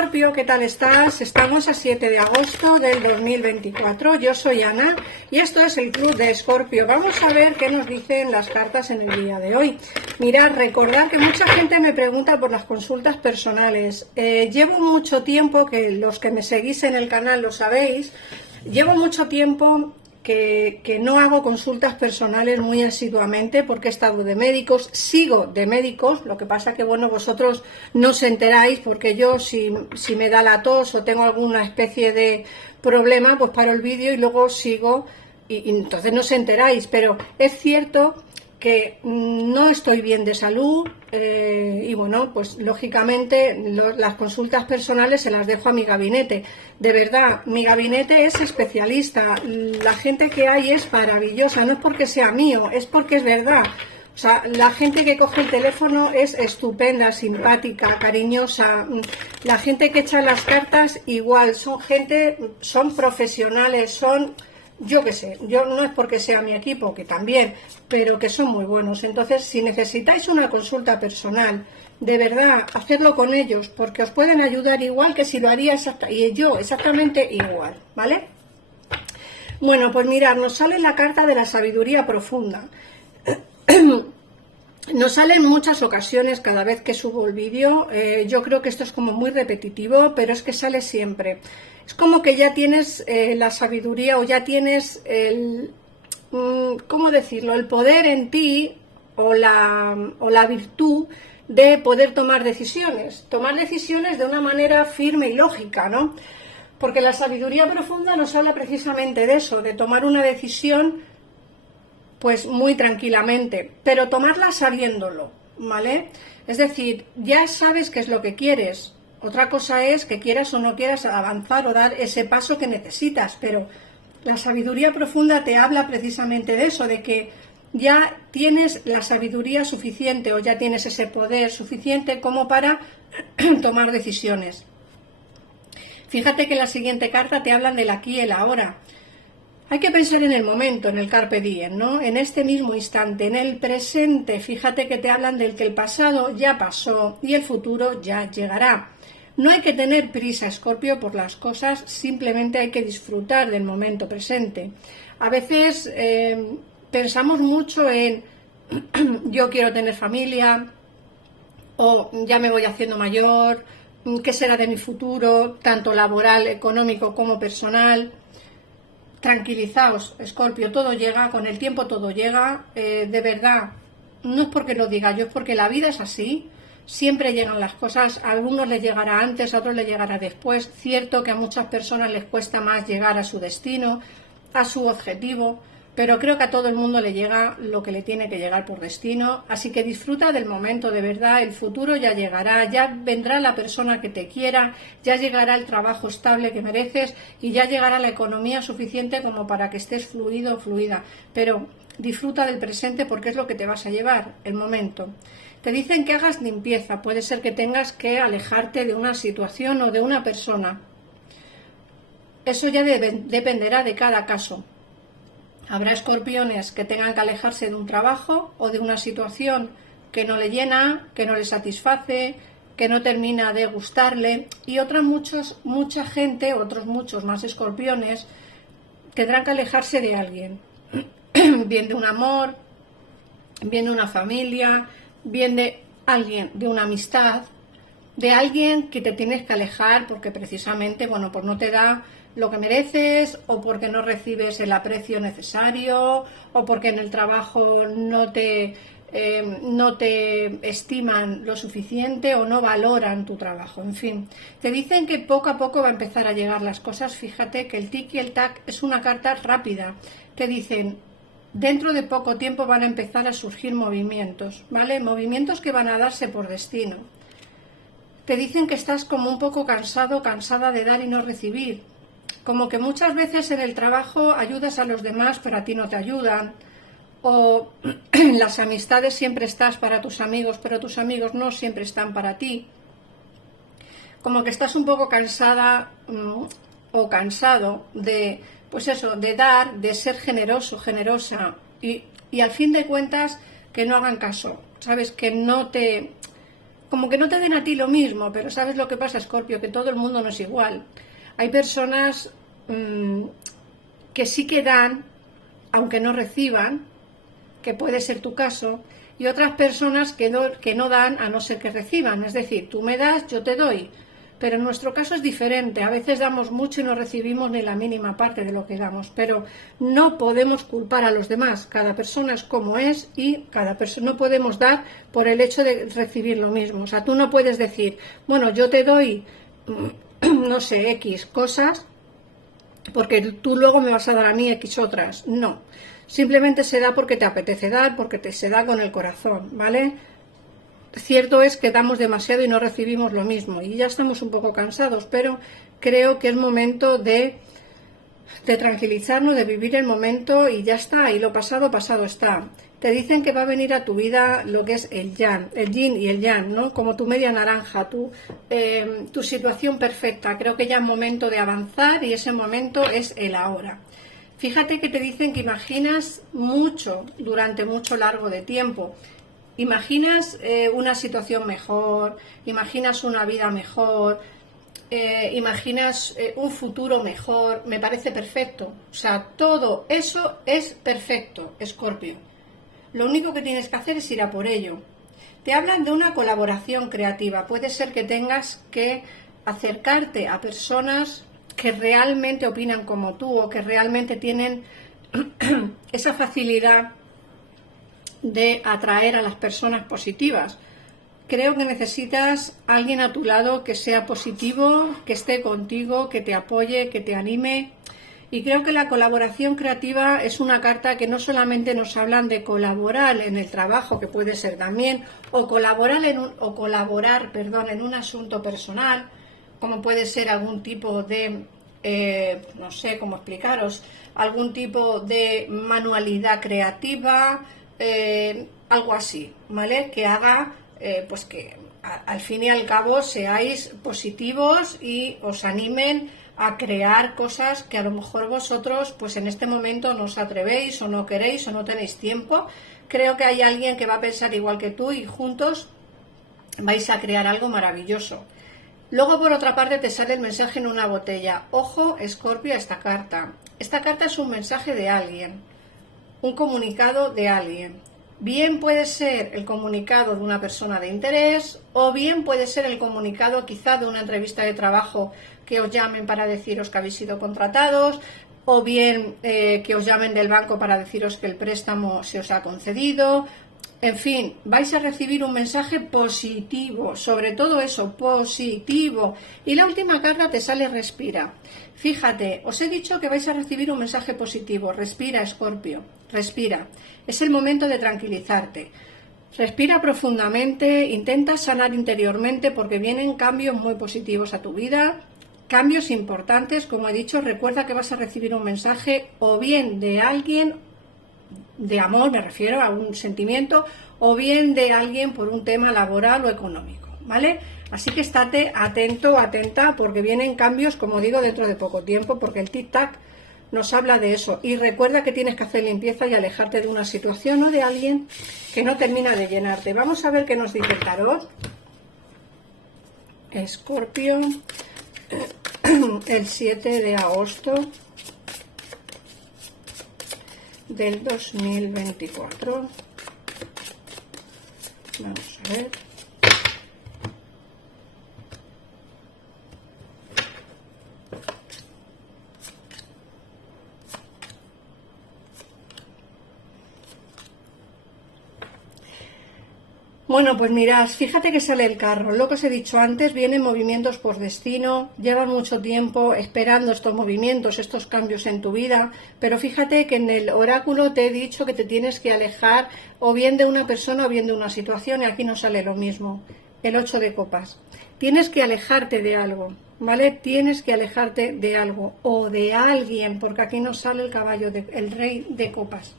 Escorpio, ¿qué tal estás? Estamos a 7 de agosto del 2024. Yo soy Ana y esto es el Club de Escorpio. Vamos a ver qué nos dicen las cartas en el día de hoy. Mirad, recordad que mucha gente me pregunta por las consultas personales. Llevo mucho tiempo, que los que me seguís en el canal lo sabéis, llevo mucho tiempo que no hago consultas personales muy asiduamente porque he estado de médicos, sigo de médicos, lo que pasa que bueno, vosotros no os enteráis porque yo si me da la tos o tengo alguna especie de problema, pues paro el vídeo y luego sigo y entonces no os enteráis, pero es cierto que no estoy bien de salud y bueno, pues lógicamente las consultas personales se las dejo a mi gabinete. De verdad, mi gabinete es especialista, la gente que hay es maravillosa, no es porque sea mío, es porque es verdad. O sea, la gente que coge el teléfono es estupenda, simpática, cariñosa. La gente que echa las cartas igual, son profesionales, son... Yo qué sé, yo no es porque sea mi equipo, que también, pero que son muy buenos. Entonces, si necesitáis una consulta personal, de verdad, hacedlo con ellos, porque os pueden ayudar igual que si lo haría exactamente igual, ¿vale? Bueno, pues mirad, nos sale la carta de la sabiduría profunda. Nos sale en muchas ocasiones cada vez que subo el vídeo. Yo creo que esto es como muy repetitivo, pero es que sale siempre. Es como que ya tienes la sabiduría o ya tienes el, ¿cómo decirlo? El poder en ti o la virtud de poder tomar decisiones de una manera firme y lógica, ¿no? Porque la sabiduría profunda nos habla precisamente de eso, de tomar una decisión pues muy tranquilamente, pero tomarla sabiéndolo, ¿vale? Es decir, ya sabes qué es lo que quieres. Otra cosa es que quieras o no quieras avanzar o dar ese paso que necesitas, pero la sabiduría profunda te habla precisamente de eso, de que ya tienes la sabiduría suficiente o ya tienes ese poder suficiente como para tomar decisiones. Fíjate que en la siguiente carta te hablan del aquí y el ahora. Hay que pensar en el momento, en el carpe diem, ¿no? En este mismo instante, en el presente. Fíjate que te hablan del que el pasado ya pasó y el futuro ya llegará. No hay que tener prisa, Escorpio, por las cosas, simplemente hay que disfrutar del momento presente. A veces pensamos mucho en yo quiero tener familia o ya me voy haciendo mayor, qué será de mi futuro, tanto laboral, económico como personal. Tranquilizaos, Escorpio, todo llega, con el tiempo todo llega, de verdad, no es porque lo diga yo, es porque la vida es así, siempre llegan las cosas, a algunos les llegará antes, a otros les llegará después, cierto que a muchas personas les cuesta más llegar a su destino, a su objetivo, pero creo que a todo el mundo le llega lo que le tiene que llegar por destino, así que disfruta del momento, de verdad, el futuro ya llegará, ya vendrá la persona que te quiera, ya llegará el trabajo estable que mereces y ya llegará la economía suficiente como para que estés fluido o fluida, pero disfruta del presente porque es lo que te vas a llevar, el momento. Te dicen que hagas limpieza, puede ser que tengas que alejarte de una situación o de una persona, eso ya dependerá de cada caso. Habrá escorpiones que tengan que alejarse de un trabajo o de una situación que no le llena, que no le satisface, que no termina de gustarle y mucha gente, otros muchos más escorpiones, tendrán que alejarse de alguien, bien de un amor, bien de una familia, bien de alguien, de una amistad, de alguien que te tienes que alejar porque precisamente, bueno, pues no te da lo que mereces o porque no recibes el aprecio necesario o porque en el trabajo no te estiman lo suficiente o no valoran tu trabajo, en fin. Te dicen que poco a poco va a empezar a llegar las cosas, fíjate que el tic y el tac es una carta rápida. Te dicen, dentro de poco tiempo van a empezar a surgir movimientos, ¿vale? Movimientos que van a darse por destino. Te dicen que estás como un poco cansado, cansada de dar y no recibir. Como que muchas veces en el trabajo ayudas a los demás, pero a ti no te ayudan. O en las amistades siempre estás para tus amigos, pero tus amigos no siempre están para ti. Como que estás un poco cansada o cansado de, pues eso, de dar, de ser generoso, generosa. Y al fin de cuentas que no hagan caso, ¿sabes? Que no te como que no te den a ti lo mismo, pero ¿sabes lo que pasa, Escorpio? Que todo el mundo no es igual. Hay personas que sí que dan, aunque no reciban, que puede ser tu caso, y otras personas que no dan a no ser que reciban. Es decir, tú me das, yo te doy. Pero en nuestro caso es diferente. A veces damos mucho y no recibimos ni la mínima parte de lo que damos. Pero no podemos culpar a los demás. Cada persona es como es y cada persona no podemos dar por el hecho de recibir lo mismo. O sea, tú no puedes decir, bueno, yo te doy, no sé, X cosas, porque tú luego me vas a dar a mí X otras. No. Simplemente se da porque te apetece dar, porque se da con el corazón, ¿vale? Cierto es que damos demasiado y no recibimos lo mismo y ya estamos un poco cansados, pero creo que es momento de tranquilizarnos, de vivir el momento y ya está, y lo pasado, pasado está. Te dicen que va a venir a tu vida lo que es el yin y el yang, ¿no? Como tu media naranja, tu situación perfecta. Creo que ya es momento de avanzar y ese momento es el ahora. Fíjate que te dicen que imaginas mucho durante mucho largo de tiempo. Imaginas una situación mejor, imaginas una vida mejor, imaginas un futuro mejor, me parece perfecto. O sea, todo eso es perfecto, Escorpio. Lo único que tienes que hacer es ir a por ello. Te hablan de una colaboración creativa. Puede ser que tengas que acercarte a personas que realmente opinan como tú o que realmente tienen esa facilidad de atraer a las personas positivas. Creo que necesitas a alguien a tu lado que sea positivo, que esté contigo, que te apoye, que te anime. Y creo que la colaboración creativa es una carta que no solamente nos hablan de colaborar en el trabajo, que puede ser también, o colaborar en un asunto personal, como puede ser algún tipo de, no sé cómo explicaros, algún tipo de manualidad creativa, algo así, ¿vale? Que haga, pues que al fin y al cabo seáis positivos y os animen a crear cosas que a lo mejor vosotros, pues en este momento no os atrevéis o no queréis o no tenéis tiempo. Creo que hay alguien que va a pensar igual que tú y juntos vais a crear algo maravilloso. Luego, por otra parte, te sale el mensaje en una botella. Ojo, Escorpio, a esta carta. Esta carta es un mensaje de alguien, un comunicado de alguien. Bien puede ser el comunicado de una persona de interés o bien puede ser el comunicado quizá de una entrevista de trabajo que os llamen para deciros que habéis sido contratados o bien que os llamen del banco para deciros que el préstamo se os ha concedido. En fin, vais a recibir un mensaje positivo, sobre todo eso, positivo. Y la última carta te sale respira. Fíjate, os he dicho que vais a recibir un mensaje positivo. Respira, Escorpio, respira. Es el momento de tranquilizarte. Respira profundamente, intenta sanar interiormente porque vienen cambios muy positivos a tu vida. Cambios importantes, como he dicho, recuerda que vas a recibir un mensaje o bien de alguien de amor, me refiero a un sentimiento, o bien de alguien por un tema laboral o económico, ¿vale? Así que estate atento, atenta, porque vienen cambios, como digo, dentro de poco tiempo, porque el tic-tac nos habla de eso. Y recuerda que tienes que hacer limpieza y alejarte de una situación o de alguien que no termina de llenarte. Vamos a ver qué nos dice el tarot. Escorpio, el 7 de agosto del 2024. Vamos a ver. Bueno, pues mirad, fíjate que sale el carro. Lo que os he dicho antes, vienen movimientos por destino, llevan mucho tiempo esperando estos movimientos, estos cambios en tu vida, pero fíjate que en el oráculo te he dicho que te tienes que alejar o bien de una persona o bien de una situación y aquí no sale lo mismo. El 8 de copas. Tienes que alejarte de algo, ¿vale? Tienes que alejarte de algo o de alguien, porque aquí no sale el caballo, el rey de copas.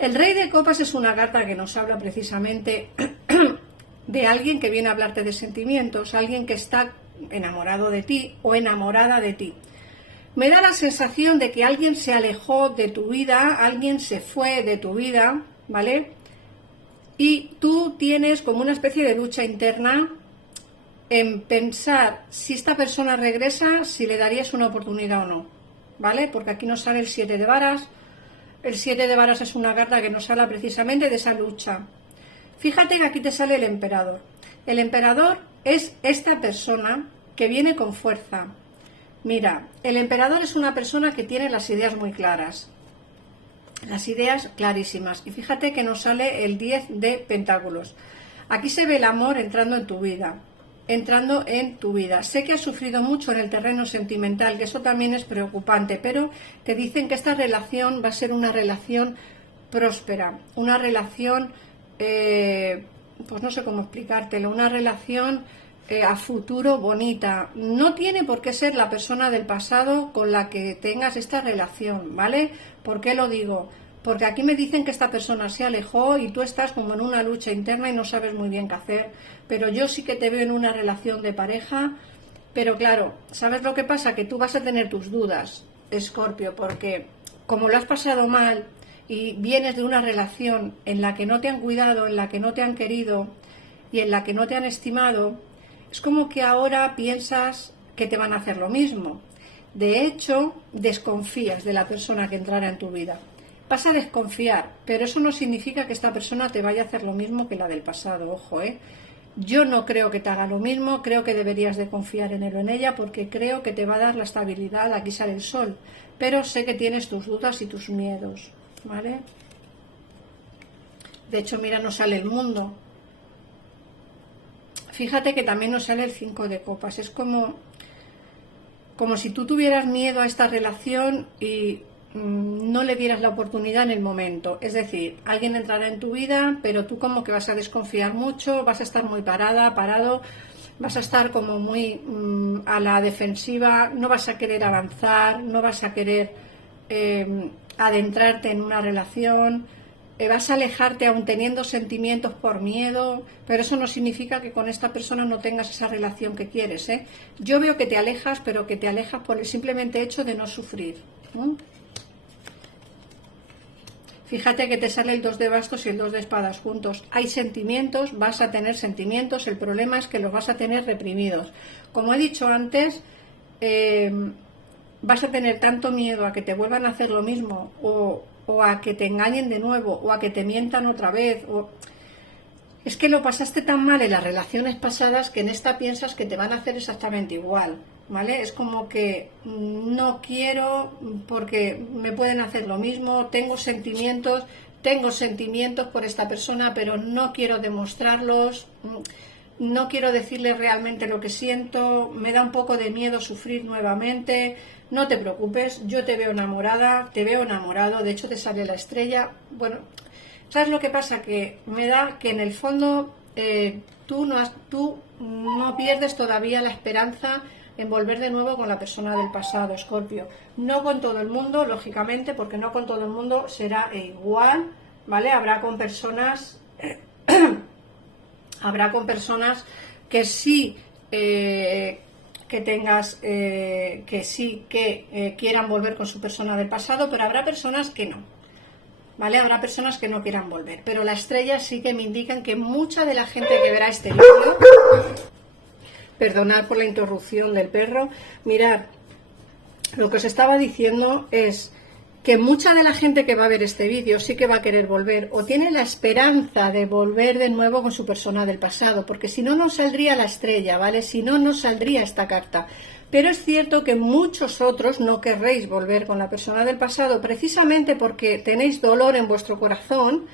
El rey de copas es una carta que nos habla precisamente de alguien que viene a hablarte de sentimientos, alguien que está enamorado de ti o enamorada de ti. Me da la sensación de que alguien se alejó de tu vida, alguien se fue de tu vida, ¿vale? y tú tienes como una especie de lucha interna en pensar si esta persona regresa, si le darías una oportunidad o no, ¿vale? Porque aquí nos sale el 7 de varas. El 7 de varas es una carta que nos habla precisamente de esa lucha. Fíjate que aquí te sale el emperador. El emperador es esta persona que viene con fuerza. Mira, el emperador es una persona que tiene las ideas muy claras, las ideas clarísimas. Y fíjate que nos sale el 10 de pentáculos. Aquí se ve el amor entrando en tu vida. Sé que has sufrido mucho en el terreno sentimental, que eso también es preocupante, pero te dicen que esta relación va a ser una relación próspera, una relación, pues no sé cómo explicártelo, una relación a futuro bonita. No tiene por qué ser la persona del pasado con la que tengas esta relación, ¿vale? ¿Por qué lo digo? Porque aquí me dicen que esta persona se alejó y tú estás como en una lucha interna y no sabes muy bien qué hacer. Pero yo sí que te veo en una relación de pareja. Pero claro, ¿sabes lo que pasa? Que tú vas a tener tus dudas, Escorpio, porque como lo has pasado mal y vienes de una relación en la que no te han cuidado, en la que no te han querido y en la que no te han estimado, es como que ahora piensas que te van a hacer lo mismo. De hecho, desconfías de la persona que entrara en tu vida. Vas a desconfiar, pero eso no significa que esta persona te vaya a hacer lo mismo que la del pasado, ojo, ¿eh? Yo no creo que te haga lo mismo, creo que deberías de confiar en él o en ella, porque creo que te va a dar la estabilidad, aquí sale el sol, pero sé que tienes tus dudas y tus miedos, ¿vale? De hecho, mira, nos sale el mundo. Fíjate que también nos sale el 5 de copas, es como si tú tuvieras miedo a esta relación y no le dieras la oportunidad en el momento. Es decir, alguien entrará en tu vida, pero tú como que vas a desconfiar mucho, vas a estar muy parado, vas a estar como muy a la defensiva, no vas a querer avanzar, no vas a querer adentrarte en una relación, vas a alejarte aún teniendo sentimientos por miedo, pero eso no significa que con esta persona no tengas esa relación que quieres, ¿eh? Yo veo que te alejas, pero que te alejas por el simplemente hecho de no sufrir, ¿no? Fíjate que te sale el 2 de bastos y el 2 de espadas juntos. Hay sentimientos, vas a tener sentimientos, el problema es que los vas a tener reprimidos. Como he dicho antes, vas a tener tanto miedo a que te vuelvan a hacer lo mismo o a que te engañen de nuevo o a que te mientan otra vez. Es que lo pasaste tan mal en las relaciones pasadas que en esta piensas que te van a hacer exactamente igual, ¿vale? Es como que no quiero porque me pueden hacer lo mismo, tengo sentimientos por esta persona, pero no quiero demostrarlos, no quiero decirle realmente lo que siento, me da un poco de miedo sufrir nuevamente. No te preocupes, yo te veo enamorada, te veo enamorado, de hecho te sale la estrella. Bueno, ¿sabes lo que pasa? Que me da que en el fondo tú no pierdes todavía la esperanza en volver de nuevo con la persona del pasado, Escorpio. No con todo el mundo, lógicamente, porque no con todo el mundo será igual, ¿vale? Habrá con personas que sí que tengas que sí que quieran volver con su persona del pasado, pero habrá personas que no, ¿vale? Habrá personas que no quieran volver, pero las estrellas sí que me indican que mucha de la gente que verá este vídeo, perdonad por la interrupción del perro, mirad, lo que os estaba diciendo es que mucha de la gente que va a ver este vídeo sí que va a querer volver o tiene la esperanza de volver de nuevo con su persona del pasado, porque si no, no saldría la estrella, ¿vale? Si no, no saldría esta carta. Pero es cierto que muchos otros no querréis volver con la persona del pasado precisamente porque tenéis dolor en vuestro corazón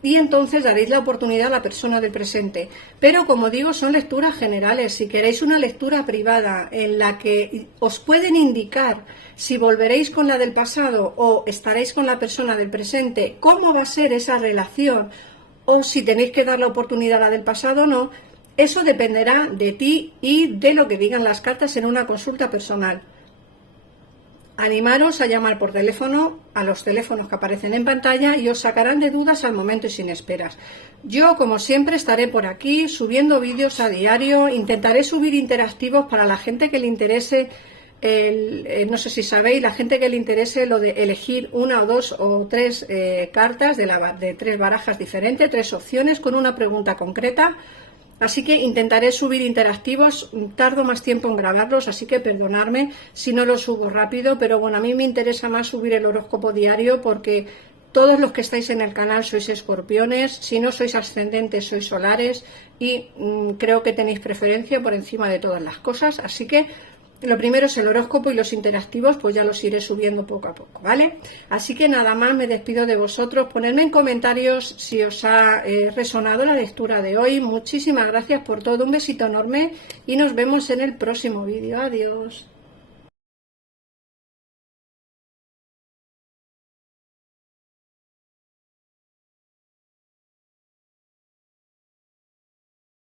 y entonces daréis la oportunidad a la persona del presente. Pero como digo, son lecturas generales. Si queréis una lectura privada en la que os pueden indicar si volveréis con la del pasado o estaréis con la persona del presente, cómo va a ser esa relación o si tenéis que dar la oportunidad a la del pasado o no, eso dependerá de ti y de lo que digan las cartas en una consulta personal. Animaros a llamar por teléfono a los teléfonos que aparecen en pantalla y os sacarán de dudas al momento y sin esperas. Yo, como siempre, estaré por aquí subiendo vídeos a diario, intentaré subir interactivos para la gente que le interese no sé si sabéis, la gente que le interese lo de elegir una o dos o tres cartas de tres barajas diferentes, tres opciones con una pregunta concreta. Así que intentaré subir interactivos, tardo más tiempo en grabarlos, así que perdonadme si no los subo rápido, pero bueno, a mí me interesa más subir el horóscopo diario porque todos los que estáis en el canal sois escorpiones, si no sois ascendentes sois solares y creo que tenéis preferencia por encima de todas las cosas, así que lo primero es el horóscopo y los interactivos pues ya los iré subiendo poco a poco, ¿vale? Así que nada más, me despido de vosotros, ponedme en comentarios si os ha resonado la lectura de hoy. Muchísimas gracias por todo, un besito enorme y nos vemos en el próximo vídeo. Adiós.